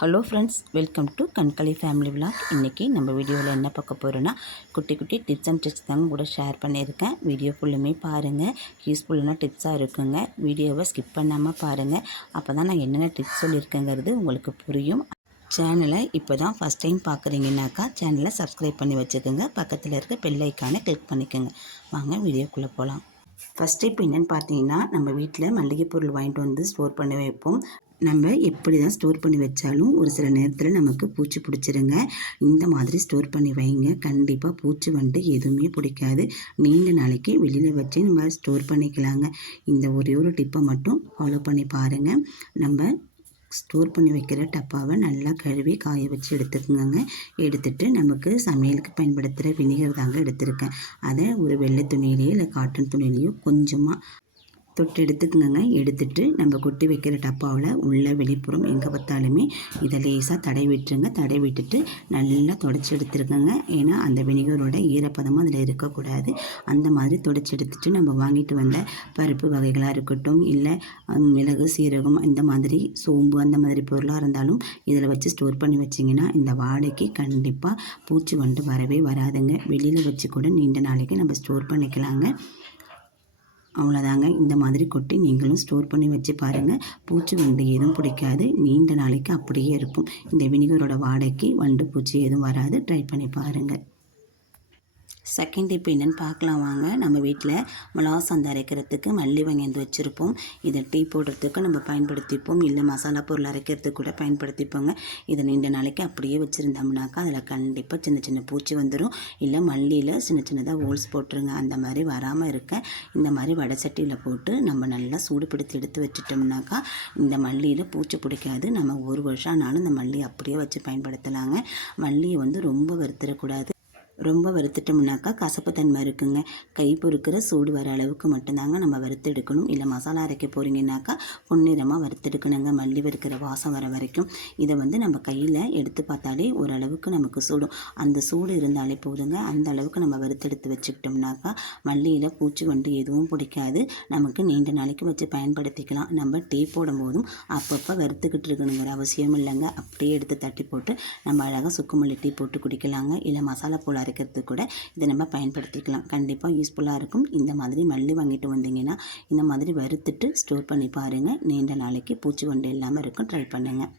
Hello friends, welcome to Kankalai family vlog. இன்றைக்கி நம்ம வீடியோவில் என்ன பார்க்க போகிறோன்னா, குட்டி குட்டி டிப்ஸ் அண்ட் ட்ரிக்ஸ் தாங்க கூட ஷேர் பண்ணியிருக்கேன். வீடியோ ஃபுல்லுமே பாருங்கள், யூஸ்ஃபுல்லான டிப்ஸாக இருக்குங்க. வீடியோவை ஸ்கிப் பண்ணாமல் பாருங்கள். அப்போ தான் நான் என்னென்ன டிப்ஸ் சொல்லியிருக்கேங்கிறது உங்களுக்கு புரியும். சேனலை இப்போ தான் ஃபஸ்ட் டைம் பார்க்குறீங்கன்னாக்கா சேனலை சப்ஸ்கிரைப் பண்ணி வச்சுக்கோங்க. பக்கத்தில் இருக்க பெல் ஐக்கானை கிளிக் பண்ணிக்கோங்க. வாங்க வீடியோக்குள்ளே போகலாம். ஃபஸ்ட் டிப் என்னென்னு பார்த்தீங்கன்னா, நம்ம வீட்டில் மளிகை பொருள் வாங்கிட்டு வந்து ஸ்டோர் பண்ணி வைப்போம். நம்ம எப்படி தான் ஸ்டோர் பண்ணி வச்சாலும் ஒரு சில நேரத்தில் நமக்கு பூச்சி பிடிச்சிருங்க. இந்த மாதிரி ஸ்டோர் பண்ணி வைங்க. கண்டிப்பாக பூச்சி வந்துட்டு எதுவுமே பிடிக்காது. நீண்ட நாளைக்கு வெளியில் வச்சு நம்ம ஸ்டோர் பண்ணிக்கலாங்க. இந்த ஒரே ஒரு டிப்பை மட்டும் ஃபாலோ பண்ணி பாருங்கள். நம்ம ஸ்டோர் பண்ணி வைக்கிற டப்பாவை நல்லா கழுவி காய வச்சு எடுத்துக்கோங்க. எடுத்துகிட்டு நமக்கு சமையலுக்கு பயன்படுத்துகிற வினிகர் தாங்க எடுத்திருக்கேன். அதை ஒரு வெள்ளை துணியிலையோ இல்லை காட்டன் துணியிலையோ கொஞ்சமாக தொட்டு எடுத்துக்கோங்க. எடுத்துகிட்டு நம்ம கொட்டி வைக்கிற டப்பாவில் உள்ள வெளிப்புறம் எங்கே பார்த்தாலுமே இதை லேசாக தடவி விட்டுருங்க. தடவி விட்டுட்டு நல்லா தொடச்சி எடுத்துருக்கோங்க. ஏன்னா அந்த வினிகரோட ஈரப்பதமும் அதில் இருக்கக்கூடாது. அந்த மாதிரி தொடச்சி எடுத்துகிட்டு நம்ம வாங்கிட்டு வந்த பருப்பு வகைகளாக இருக்கட்டும், இல்லை மிளகு, சீரகம், இந்த மாதிரி சோம்பு, அந்த மாதிரி பொருளாக இருந்தாலும் இதில் வச்சு ஸ்டோர் பண்ணி வச்சிங்கன்னா இந்த வாடைக்கு கண்டிப்பாக பூச்சி வந்துட்டு வரவே வராதுங்க. வெளியில் வச்சு கூட நீண்ட நாளைக்கு நம்ம ஸ்டோர் பண்ணிக்கலாங்க. அவ்வளோதாங்க. இந்த மாதிரி கொட்டி நீங்களும் ஸ்டோர் பண்ணி வச்சு பாருங்கள். பூச்சி வண்டு எதுவும் பிடிக்காது. நீண்ட நாளைக்கு அப்படியே இருக்கும். இந்த வினிகரோட வாடைக்கு வண்டு பூச்சி எதுவும் வராது. ட்ரை பண்ணி பாருங்கள். செகண்ட் டிப் என்னென்னு பார்க்கலாம் வாங்க. நம்ம வீட்டில் மிளகா சந்தை அரைக்கிறதுக்கு மல்லி வாங்கி வச்சுருப்போம். இதை டீ போடுறதுக்கு நம்ம பயன்படுத்திப்போம், இல்லை மசாலா பொருள் அரைக்கிறதுக்கு கூட பயன்படுத்திப்போங்க. இதை நீண்ட நாளைக்கு அப்படியே வச்சுருந்தோம்னாக்கா அதில் கண்டிப்பாக சின்ன சின்ன பூச்சி வந்துடும். இல்லை மல்லியில் சின்ன சின்னதாக ஹோல்ஸ் போட்டுருங்க. அந்த மாதிரி வராமல் இருக்க இந்த மாதிரி வடை சட்டியில் போட்டு நம்ம நல்லா சூடுபடுத்தி எடுத்து வச்சுட்டோம்னாக்கா இந்த மல்லியில் பூச்சி பிடிக்காது. நம்ம ஒரு வருஷம் ஆனாலும் இந்த மல்லி அப்படியே வச்சு பயன்படுத்தலாங்க. மல்லியை ரொம்ப வறுத்துடக்கூடாது. ரொம்ப வறுத்துட்டோம்னாக்கா கசப்பு தன்மை இருக்குங்க. கை பொறுக்கிற சூடு வர அளவுக்கு மட்டும்தாங்க நம்ம வறுத்து எடுக்கணும். இல்லை மசாலா அரைக்க போகிறீங்கன்னாக்கா பொன்னிறமாக வறுத்தெடுக்கணுங்க. மல்லி வறுக்கிற வாசம் வர வரைக்கும். இதை நம்ம கையில் எடுத்து பார்த்தாலே ஓரளவுக்கு நமக்கு சூடும். அந்த சூடு இருந்தாலே போதுங்க. அந்த அளவுக்கு நம்ம வறுத்தெடுத்து வச்சுக்கிட்டோம்னாக்கா மல்லியில் பூச்சி வண்டு எதுவும் பிடிக்காது. நமக்கு நீண்ட நாளைக்கு வச்சு பயன்படுத்திக்கலாம். நம்ம டீ போடும் போதும் அப்பப்போ வறுத்துக்கிட்டு இருக்கணுங்கிற அவசியம் இல்லைங்க. அப்படியே எடுத்து தட்டி போட்டு நம்ம அழகாக சுக்கு மல்லி டீ போட்டு குடிக்கலாங்க. இல்லை மசாலா போல் அரைக்கிறதுக்கு கூட இதை நம்ம பயன்படுத்திக்கலாம். கண்டிப்பாக யூஸ்ஃபுல்லாக இருக்கும். இந்த மாதிரி மல்லி வாங்கிட்டு வந்தீங்கன்னா இந்த மாதிரி வறுத்துட்டு ஸ்டோர் பண்ணி பாருங்கள். நீண்ட நாளைக்கு பூச்சி வண்டு இல்லாமல் இருக்கும். ட்ரை பண்ணுங்கள்.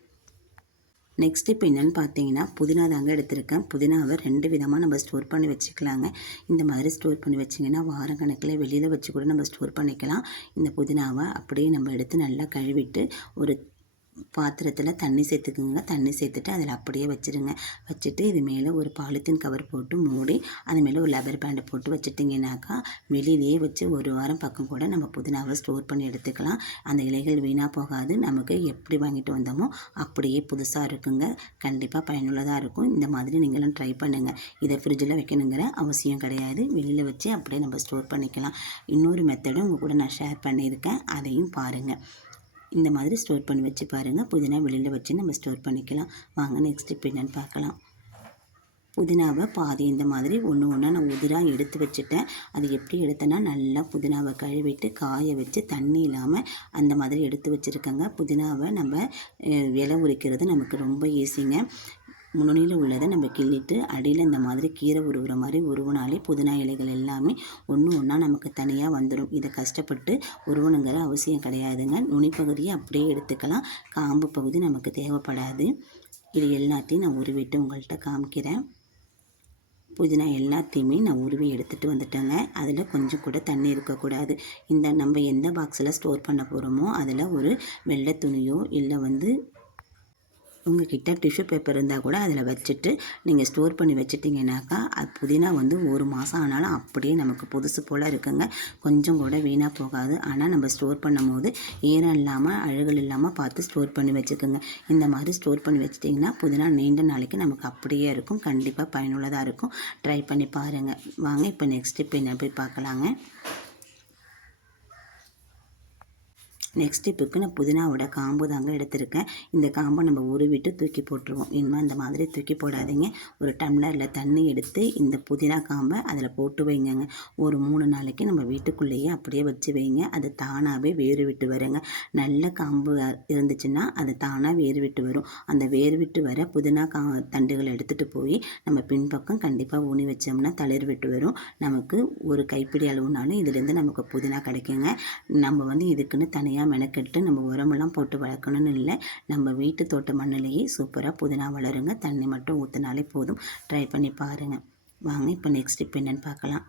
நெக்ஸ்ட் இப்போ என்னென்னு பார்த்தீங்கன்னா, புதினா தாங்க எடுத்திருக்கேன். புதினாவை 2 விதமாக நம்ம ஸ்டோர் பண்ணி வச்சுக்கலாங்க. இந்த மாதிரி ஸ்டோர் பண்ணி வச்சிங்கன்னா வாரம் கணக்கில் வெளியில் வச்சு கூட நம்ம ஸ்டோர் பண்ணிக்கலாம். இந்த புதினாவை அப்படியே நம்ம எடுத்து நல்லா கழுவிட்டு ஒரு பாத்திரத்தில் தண்ணி சேர்த்துக்குங்க. தண்ணி சேர்த்துட்டு அதில் அப்படியே வச்சுருங்க. வச்சுட்டு இது மேலே ஒரு பாலித்தீன் கவர் போட்டு மூடி அது மேலே ஒரு லப்பர் பேண்டை போட்டு வச்சுட்டிங்கனாக்கா வெளியிலேயே வச்சு ஒரு வாரம் பக்கம் கூட நம்ம புதினாவை ஸ்டோர் பண்ணி எடுத்துக்கலாம். அந்த இலைகள் வீணாக போகாது. நமக்கு எப்படி வாங்கிட்டு வந்தோமோ அப்படியே புதுசாக இருக்குங்க. கண்டிப்பாக பயனுள்ளதாக இருக்கும். இந்த மாதிரி நீங்களும் ட்ரை பண்ணுங்கள். இதை ஃப்ரிட்ஜில் வைக்கணுங்கிற அவசியம் கிடையாது. வெளியில் வச்சு அப்படியே நம்ம ஸ்டோர் பண்ணிக்கலாம். இன்னொரு மெத்தடும் உங்கள் கூட நான் ஷேர் பண்ணியிருக்கேன், அதையும் பாருங்கள். இந்த மாதிரி ஸ்டோர் பண்ணி வச்சு பாருங்கள். புதினா வெளியில் வச்சு நம்ம ஸ்டோர் பண்ணிக்கலாம். வாங்க நெக்ஸ்ட் இப்போ என்னென்னு பார்க்கலாம். புதினாவை பாதி இந்த மாதிரி ஒன்று ஒன்றா நான் உதிராக எடுத்து வச்சுட்டேன். அது எப்படி எடுத்தேன்னா நல்லா புதினாவை கழுவிட்டு காய வச்சு தண்ணி இல்லாமல் அந்த மாதிரி எடுத்து வச்சுருக்கேங்க. புதினாவை நம்ம இலை உரிக்கிறது நமக்கு ரொம்ப ஈஸிங்க. முன்னணியில் உள்ளதை நம்ம கிள்ளிட்டு அடியில் இந்த மாதிரி கீரை உருவுற மாதிரி உருவினாலே புதினா இலைகள் எல்லாமே ஒன்று ஒன்றா நமக்கு தனியாக வந்துடும். இதை கஷ்டப்பட்டு உருவணுங்கிற அவசியம் கிடையாதுங்க. நுனிப்பகுதியை அப்படியே எடுத்துக்கலாம். காம்பு பகுதி நமக்கு தேவைப்படாது. இது எல்லாத்தையும் நான் உருவிட்டு உங்கள்கிட்ட காமிக்கிறேன். புதினா எல்லாத்தையுமே நான் உருவி எடுத்துகிட்டு வந்துட்டேங்க. அதில் கொஞ்சம் கூட தண்ணி இருக்கக்கூடாது. இந்த நம்ம எந்த பாக்ஸில் ஸ்டோர் பண்ண போகிறோமோ அதில் ஒரு வெள்ளை துணியோ இல்லை உங்கள்கிட்ட டிஷ்யூ பேப்பர் இருந்தால் கூட அதில் வச்சுட்டு நீங்கள் ஸ்டோர் பண்ணி வச்சுட்டிங்கனாக்கா அது புதினா ஒரு மாதம் ஆனாலும் அப்படியே நமக்கு புதுசு போல் இருக்குங்க. கொஞ்சம் கூட வீணாக போகாது. ஆனால் நம்ம ஸ்டோர் பண்ணும் போது ஈரம் இல்லாமல் அழுகல் இல்லாமல் பார்த்து ஸ்டோர் பண்ணி வச்சுக்கோங்க. இந்த மாதிரி ஸ்டோர் பண்ணி வச்சிட்டிங்கன்னா புதினா நீண்ட நாளைக்கு நமக்கு அப்படியே இருக்கும். கண்டிப்பாக பயனுள்ளதாக இருக்கும். ட்ரை பண்ணி பாருங்கள். வாங்க இப்போ நெக்ஸ்ட் இப்போ என்ன போய் பார்க்கலாங்க. நெக்ஸ்ட் டிப்புக்கு நான் புதினாவோட காம்பு தாங்க எடுத்திருக்கேன். இந்த காம்பை நம்ம உருவிட்டு தூக்கி போட்டுருவோம். இனிமேல் அந்த மாதிரி தூக்கி போடாதீங்க. ஒரு டம்ளரில் தண்ணி எடுத்து இந்த புதினா காம்பை அதில் போட்டு வைங்கங்க. ஒரு 3 நாளைக்கு நம்ம வீட்டுக்குள்ளேயே அப்படியே வச்சு வைங்க. அது தானாகவே வேறு விட்டு வருங்க. நல்ல காம்பு இருந்துச்சுன்னா அது தானாக வேறு விட்டு வரும். அந்த வேறு விட்டு வர புதினா தண்டுகளை எடுத்துகிட்டு போய் நம்ம பின்பக்கம் கண்டிப்பாக ஊனி வச்சோம்னா தளிர் விட்டு வரும். நமக்கு ஒரு கைப்பிடி அளவுனாலும் இதுலேருந்து நமக்கு புதினா கிடைக்குங்க. நம்ம இதுக்குன்னு தனியாக மெனக்கெட்டு நம்ம உரமெல்லாம் போட்டு வளர்க்கணும்னு இல்லை. நம்ம வீட்டு தோட்ட மண்ணிலேயே சூப்பராக புதினா வளருங்க. தண்ணி மட்டும் ஊற்றினாலே போதும். ட்ரை பண்ணி பாருங்கள். வாங்க இப்போ நெக்ஸ்ட் இப்போ என்னென்னு பார்க்கலாம்.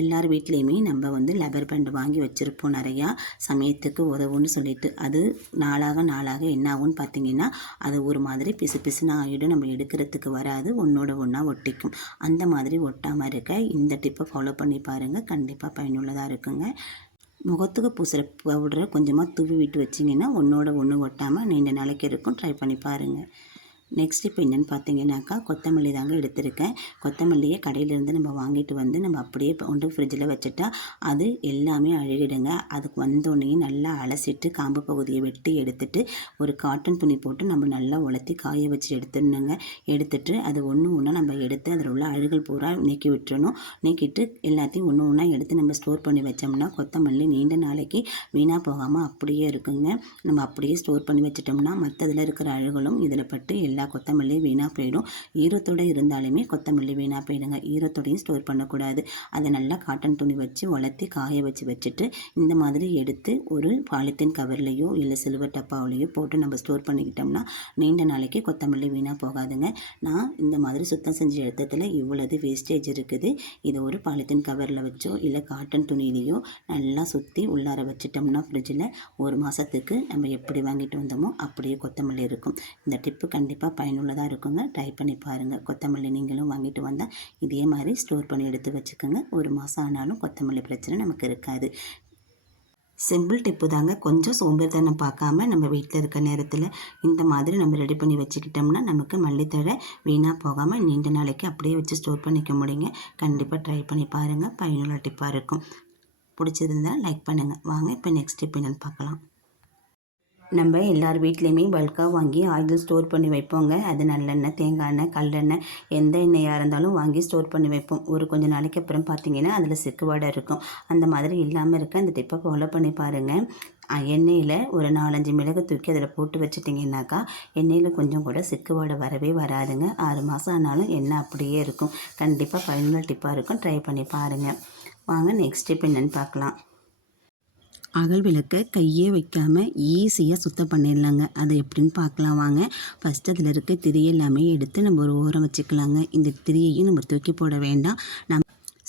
எல்லார் வீட்லேயுமே நம்ம லப்பர் பேண்ட் வாங்கி வச்சுருப்போம் நிறையா, சமயத்துக்கு உதவுன்னு சொல்லிட்டு. அது நாளாக நாளாக என்ன ஆகும்னு பார்த்தீங்கன்னா அது ஒரு மாதிரி பிசு பிசுன்னு ஆகிடும். நம்ம எடுக்கிறதுக்கு வராது, ஒன்றோட ஒன்றா ஒட்டிக்கும். அந்த மாதிரி ஒட்டாமல் இருக்க இந்த டிப்பை ஃபாலோ பண்ணி பாருங்கள். கண்டிப்பாக பயனுள்ளதாக இருக்குங்க. முகத்துக்கு பூசுகிற பவுடரை கொஞ்சமாக தூவி விட்டு வச்சிங்கன்னா ஒன்றோட ஒன்று ஒட்டாமல் நீண்ட நாளைக்கு இருக்கும். ட்ரை பண்ணி பாருங்கள். நெக்ஸ்ட் இப்போ என்னென்னு பார்த்தீங்கன்னாக்கா கொத்தமல்லி தாங்க எடுத்திருக்கேன். கொத்தமல்லியை கடையிலேருந்து நம்ம வாங்கிட்டு நம்ம அப்படியே ஃப்ரிட்ஜில் வச்சுட்டா அது எல்லாமே அழுகிடுங்க. அதுக்கு வந்தோடனே நல்லா அலசிட்டு காம்பு பகுதியை வெட்டி எடுத்துட்டு ஒரு காட்டன் துணி போட்டு நம்ம நல்லா உலர்த்தி காய வச்சு எடுத்துடணுங்க. எடுத்துட்டு அது ஒன்று ஒன்றா நம்ம எடுத்து அதில் உள்ள அழுகல் பூரா நீக்கி விட்டுறணும். நீக்கிட்டு எல்லாத்தையும் ஒன்று ஒன்றா எடுத்து நம்ம ஸ்டோர் பண்ணி வச்சோம்னா கொத்தமல்லி நீண்ட நாளைக்கு வீணாக போகாமல் அப்படியே இருக்குங்க. நம்ம அப்படியே ஸ்டோர் பண்ணி வச்சிட்டோம்னா மற்றதில் இருக்கிற அழுகலும் இதில் பட்டு எல்லா கொத்தமல்லி வீணாக போயிடும். ஈரத்தோடு இருந்தாலுமே கொத்தமல்லி வீணாக போயிடுங்க. ஈரத்தோடையும் ஸ்டோர் பண்ணக்கூடாது. அதை நல்லா காட்டன் துணி வச்சு உலர்த்தி காய வச்சுட்டு இந்த மாதிரி எடுத்து ஒரு பாலித்தீன் கவர்லேயோ இல்லை சில்வர் டப்பாவிலையோ போட்டு நம்ம ஸ்டோர் பண்ணிக்கிட்டோம்னா நீண்ட நாளைக்கு கொத்தமல்லி வீணாக போகாதுங்க. நான் இந்த மாதிரி சுத்தம் செஞ்சு எடுத்ததில் இவ்வளவு வேஸ்டேஜ் இருக்குது. இதை ஒரு பாலித்தீன் கவரில் வச்சோ இல்லை காட்டன் துணியிலையோ நல்லா சுற்றி உள்ளார வச்சிட்டோம்னா ஃப்ரிட்ஜில் ஒரு மாதத்துக்கு நம்ம எப்படி வாங்கிட்டு வந்தோமோ அப்படியே கொத்தமல்லி இருக்கும். இந்த டிப்பு கண்டிப்பாக பயனுள்ளதாக இருக்குங்க. ட்ரை பண்ணி பாருங்கள். கொத்தமல்லி நீங்களும் வாங்கிட்டு வந்தால் இதே மாதிரி ஸ்டோர் பண்ணி எடுத்து வச்சுக்கோங்க. ஒரு மாதம் ஆனாலும் கொத்தமல்லி பிரச்சனை நமக்கு இருக்காது. சிம்பிள் டிப்பு தாங்க. கொஞ்சம் சோம்பேறித்தனம் பார்க்காம நம்ம வீட்டில் இருக்க நேரத்தில் இந்த மாதிரி நம்ம ரெடி பண்ணி வச்சுக்கிட்டோம்னா நமக்கு மல்லித்தழை வீணாக போகாமல் நீண்ட நாளைக்கு அப்படியே வச்சு ஸ்டோர் பண்ணிக்க முடியுங்க. கண்டிப்பாக ட்ரை பண்ணி பாருங்கள். பயனுள்ள டிப்பாக இருக்கும். பிடிச்சிருந்தால் லைக் பண்ணுங்கள். வாங்க இப்போ நெக்ஸ்ட் டிப் என்னென்னு பார்க்கலாம். நம்ம எல்லார் வீட்லேயுமே பல்காக வாங்கி ஆயில் ஸ்டோர் பண்ணி வைப்போங்க. அது நல்லெண்ணெய், தேங்காய் எண்ணெய், கல்லெண்ணெய், எந்த எண்ணெயாக இருந்தாலும் வாங்கி ஸ்டோர் பண்ணி வைப்போம். ஒரு கொஞ்சம் நாளைக்கு அப்புறம் பார்த்திங்கன்னா அதில் சிக்குவாடை இருக்கும். அந்த மாதிரி இல்லாமல் இருக்க அந்த டிப்பை ஃபாலோ பண்ணி பாருங்கள். எண்ணெயில் ஒரு 4-5 மிளகு தூக்கி அதில் போட்டு வச்சுட்டிங்கன்னாக்கா எண்ணெயில் கொஞ்சம் கூட சிக்குவாடை வரவே வராதுங்க. 6 மாதம் ஆனாலும் எண்ணெய் அப்படியே இருக்கும். கண்டிப்பாக பயனுள்ள டிப்பாக இருக்கும். ட்ரை பண்ணி பாருங்கள். வாங்க நெக்ஸ்ட் டிப் என்னென்னு பார்க்கலாம். அகல் விளக்கை கையே வைக்காமல் ஈஸியாக சுத்தம் பண்ணிடலாங்க. அது எப்படின்னு பார்க்கலாம் வாங்க. ஃபஸ்ட்டு அதில் இருக்க திரி எல்லாமே எடுத்து நம்ம ஒரு ஓரம் வச்சுக்கலாங்க. இந்த திரியையும் நம்ம தூக்கி போட வேண்டாம். நம்ம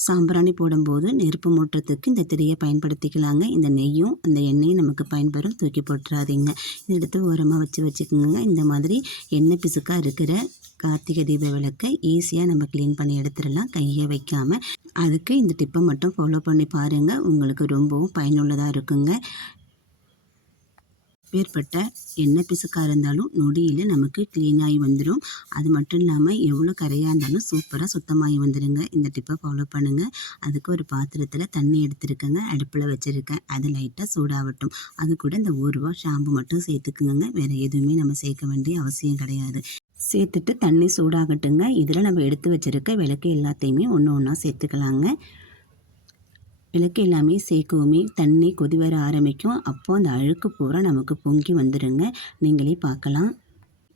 சாம்பிராணி போடும்போது நெருப்பு மூட்டுறதுக்கு இந்த திரியை பயன்படுத்திக்கலாங்க. இந்த நெய்யும் அந்த எண்ணெயும் நமக்கு பயன்பெறும். தூக்கி போட்டுறாதீங்க. இதை எடுத்து ஓரமாக வச்சுக்கோங்க. இந்த மாதிரி எண்ணெய் பிசுக்காக இருக்கிற கார்த்திகை தீப விளக்கை ஈஸியாக நம்ம க்ளீன் பண்ணி எடுத்துடலாம் கையை வைக்காமல். அதுக்கு இந்த டிப்பை மட்டும் ஃபாலோ பண்ணி பாருங்கள். உங்களுக்கு ரொம்பவும் பயனுள்ளதாக இருக்குங்க. ஏற்பட்ட எண்ணெய் பிசுக்காக இருந்தாலும் நொடியில் நமக்கு க்ளீனாகி வந்துடும். அது மட்டும் இல்லாமல் எவ்வளோ கரையாக இருந்தாலும் சூப்பராக சுத்தமாகி வந்துடுங்க. இந்த டிப்பை ஃபாலோ பண்ணுங்கள். அதுக்கு ஒரு பாத்திரத்தில் தண்ணி எடுத்துருக்கேங்க. அடுப்பில் வச்சுருக்கேன். அது லைட்டாக சூடாகட்டும். அது கூட இந்த 1 ரூபா ஷாம்பு மட்டும் சேர்த்துக்குங்க. வேறு எதுவுமே நம்ம சேர்க்க வேண்டிய அவசியம் கிடையாது. சேர்த்துட்டு தண்ணி சூடாகட்டுங்க. இதில் நம்ம எடுத்து வச்சுருக்க விளக்கு எல்லாத்தையுமே ஒன்று ஒன்றா சேர்த்துக்கலாங்க. விளக்கு எல்லாமே சேர்க்கவுமே தண்ணி கொதி வர ஆரம்பிக்கும். அப்போது அந்த அழுக்கு பூரா நமக்கு பொங்கி வந்துடுங்க. நீங்களே பார்க்கலாம்.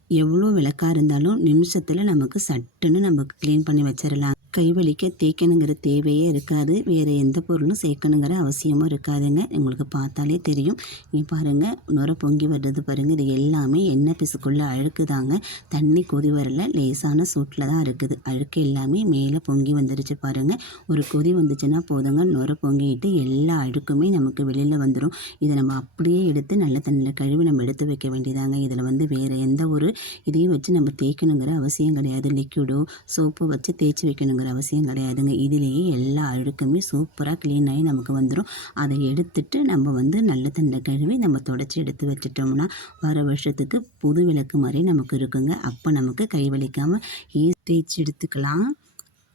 எவ்வளோ விளக்காக இருந்தாலும் நிமிஷத்தில் நமக்கு சட்டுன்னு நமக்கு க்ளீன் பண்ணி வச்சிடலாம். கைவலிக்க தேய்க்கணுங்கிற தேவையே இருக்காது. வேறு எந்த பொருளும் சேர்க்கணுங்கிற அவசியமும் இருக்காதுங்க. உங்களுக்கு பார்த்தாலே தெரியும். நீ பாருங்கள், நுர பொங்கி வர்றது பாருங்கள். இது எல்லாமே எண்ணெய் பிசுக்குள்ளே அழுக்கு தாங்க. தண்ணி கொதி வரல, லேசான சூட்டில் தான் இருக்குது. அழுக்கு எல்லாமே மேலே பொங்கி வந்துருச்சு பாருங்கள். ஒரு கொதி வந்துச்சுன்னா போதுங்க, நுர பொங்கிட்டு எல்லா அழுக்குமே நமக்கு வெளியில் வந்துடும். இதை நம்ம அப்படியே எடுத்து நல்ல தண்ணியில் கழுவி நம்ம எடுத்து வைக்க வேண்டியதாங்க. இதில் வேறு எந்த ஒரு இதையும் வச்சு நம்ம தேய்க்கணுங்கிற அவசியம் கிடையாது. லிக்விடோ சோப்பு வச்சு தேய்ச்சி வைக்கணுங்கிற அவசியம் கிடையாதுங்க. இதிலேயே எல்லா அழுக்குமே சூப்பராக க்ளீன் ஆகி நமக்கு வந்துடும். அதை எடுத்துட்டு நம்ம நல்ல தண்ணியில் கழுவி நம்ம தொடச்சி எடுத்து வச்சிட்டோம்னா வர வருஷத்துக்கு புது விளக்கு மாதிரி நமக்கு இருக்குங்க. அப்போ நமக்கு கை வலிக்காமல் தேய்ச்சி எடுத்துக்கலாம்.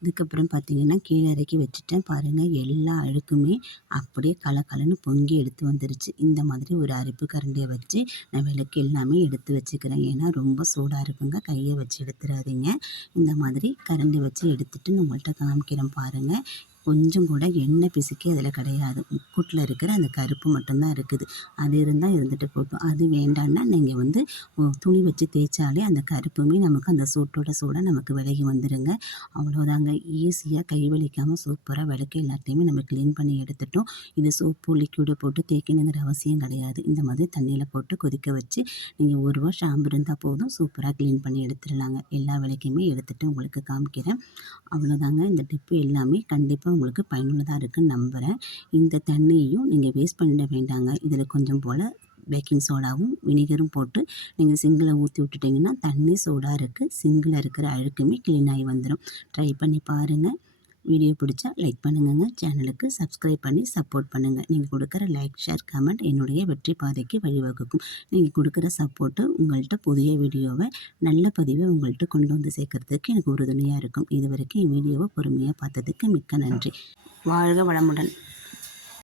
இதுக்கப்புறம் பார்த்தீங்கன்னா கீழே இறக்கி வச்சுட்டேன். பாருங்கள் எல்லா அழுக்குமே அப்படியே கலகலன்னு பொங்கி எடுத்து வந்துருச்சு. இந்த மாதிரி ஒரு அரிப்பு கரண்டியை வச்சு நான் விளக்கு எல்லாமே எடுத்து வச்சுக்கிறேன். ஏன்னா ரொம்ப சூடாக இருக்குங்க, கையை வச்சு எடுத்துடாதீங்க. இந்த மாதிரி கரண்டி வச்சு எடுத்துட்டு நான் உங்கள்கிட்ட காமிக்கிறேன் பாருங்கள். கொஞ்சம் கூட எண்ணெய் பிசுக்கி அதில் கிடையாது. முக்கூட்டில் இருக்கிற அந்த கருப்பு மட்டும்தான் இருக்குது. அது இருந்தால் இருந்துட்டு போட்டும். அது வேண்டான்னா நீங்கள் வந்து துணி வச்சு தேய்ச்சாலே அந்த கருப்புமே நமக்கு அந்த சூட்டோட சூடாக நமக்கு விலகி வந்துடுங்க. அவ்வளோதாங்க. ஈஸியாக கை வலிக்காமல் சூப்பராக விளக்கு எல்லாத்தையுமே நம்ம க்ளீன் பண்ணி எடுத்துட்டோம். இது சோப்பு லிக்விடை போட்டு தேய்க்கணுங்கிற அவசியம் கிடையாது. இந்த மாதிரி தண்ணியில் போட்டு கொதிக்க வச்சு நீங்கள் 1 ரூபா ஷாம்பு இருந்தால் போதும், சூப்பராக க்ளீன் பண்ணி எடுத்துடலாங்க. எல்லா விளக்கையுமே எடுத்துகிட்டு உங்களுக்கு காமிக்கிறேன். அவ்வளோதாங்க. இந்த டிப்பு எல்லாமே கண்டிப்பாக உங்களுக்கு பயனுள்ளதாக இருக்குன்னு நம்புகிறேன். இந்த தண்ணியையும் நீங்கள் வேஸ்ட் பண்ண வேண்டாங்க. இதில் கொஞ்சம் போல் பேக்கிங் சோடாவும் வினிகரும் போட்டு நீங்கள் சிங்கில் ஊற்றி விட்டுட்டிங்கன்னா தண்ணி சூடாக இருக்குது, சிங்கில் இருக்கிற அழுக்குமே க்ளீன் ஆகி வந்துடும். ட்ரை பண்ணி பாருங்கள். வீடியோ பிடிச்சா லைக் பண்ணுங்கங்க. சேனலுக்கு சப்ஸ்கிரைப் பண்ணி சப்போர்ட் பண்ணுங்கள். நீங்கள் கொடுக்குற லைக், ஷேர், கமெண்ட் என்னுடைய வெற்றி பாதைக்கு வழிவகுக்கும். நீங்கள் கொடுக்குற சப்போர்ட்டு உங்கள்கிட்ட புதிய வீடியோவை நல்ல பதிவை உங்கள்கிட்ட கொண்டு வந்து சேர்க்கறதுக்கு எனக்கு உறுதுணையாக இருக்கும். இது வரைக்கும் என் வீடியோவை பொறுமையாக பார்த்ததுக்கு மிக்க நன்றி. வாழ்க வளமுடன்.